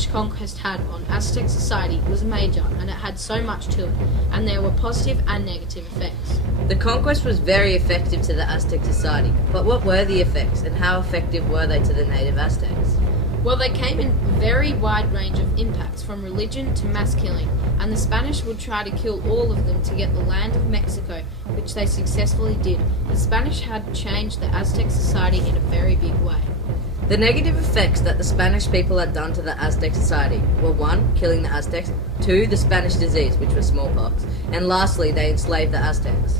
Spanish conquest had on Aztec society was major, and it had so much to it, and there were positive and negative effects. The conquest was very effective to the Aztec society, but what were the effects and how effective were they to the native Aztecs? Well, they came in a very wide range of impacts, from religion to mass killing, and the Spanish would try to kill all of them to get the land of Mexico, which they successfully did. The Spanish had changed the Aztec society in a very big way. The negative effects that the Spanish people had done to the Aztec society were 1. Killing the Aztecs, 2. The Spanish disease, which was smallpox, and lastly, they enslaved the Aztecs.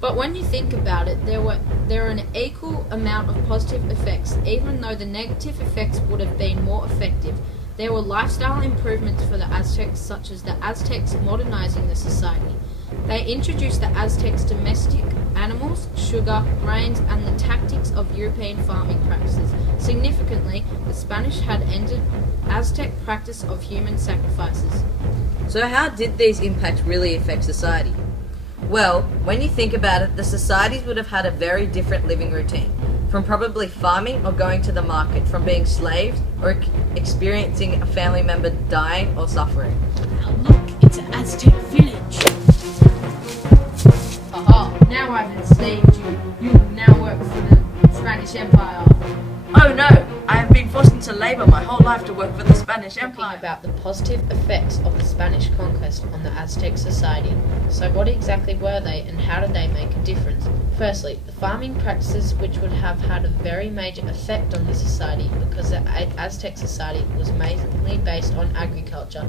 But when you think about it, there are an equal amount of positive effects. Even though the negative effects would have been more effective, there were lifestyle improvements for the Aztecs, such as the Aztecs modernizing the society. They introduced the Aztecs domestic animals, sugar, grains, and the tactics of European farming practices. Significantly, the Spanish had ended Aztec practice of human sacrifices. So how did these impacts really affect society? Well, when you think about it, the societies would have had a very different living routine, from probably farming or going to the market, from being slaves or experiencing a family member dying or suffering. Now look, it's an Aztec village. Aha, now I've enslaved you. You will now work for the Spanish Empire. Oh no, I have been forced into labour my whole life to work for the Spanish Talking Empire. about the positive effects of the Spanish conquest on the Aztec society. So what exactly were they, and how did they make a difference? Firstly, the farming practices, which would have had a very major effect on the society because the Aztec society was mainly based on agriculture.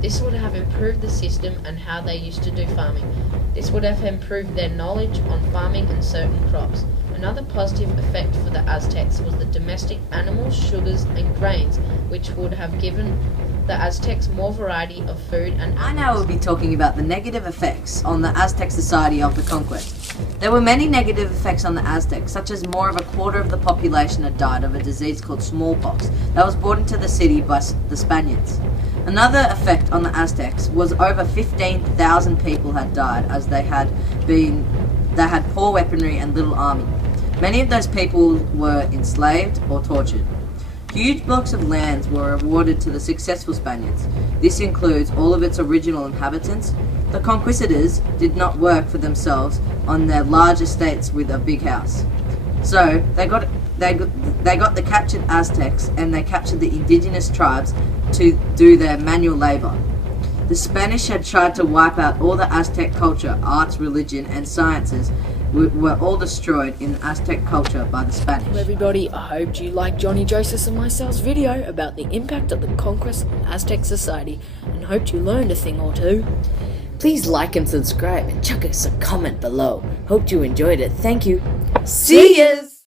This would have improved the system and how they used to do farming. This would have improved their knowledge on farming and certain crops. Another positive effect for the Aztecs was the domestic animals, sugars, and grains, which would have given the Aztecs more variety of food and I now will be talking about the negative effects on the Aztec society of the conquest. There were many negative effects on the Aztecs, such as more of a quarter of the population had died of a disease called smallpox that was brought into the city by the Spaniards. Another effect on the Aztecs was over 15,000 people had died as they had poor weaponry and little army. Many of those people were enslaved or tortured. Huge blocks of lands were awarded to the successful Spaniards. This includes all of its original inhabitants. The conquistadors did not work for themselves on their large estates with a big house. So they got the captured Aztecs, and they captured the indigenous tribes to do their manual labor. The Spanish had tried to wipe out all the Aztec culture, arts, religion, and sciences were all destroyed in Aztec culture by the Spanish. Well, everybody, I hope you liked Johnny, Joseph, and myself's video about the impact of the conquest on Aztec society, and hoped you learned a thing or two. Please like and subscribe, and chuck us a comment below. Hope you enjoyed it. Thank you. See yas!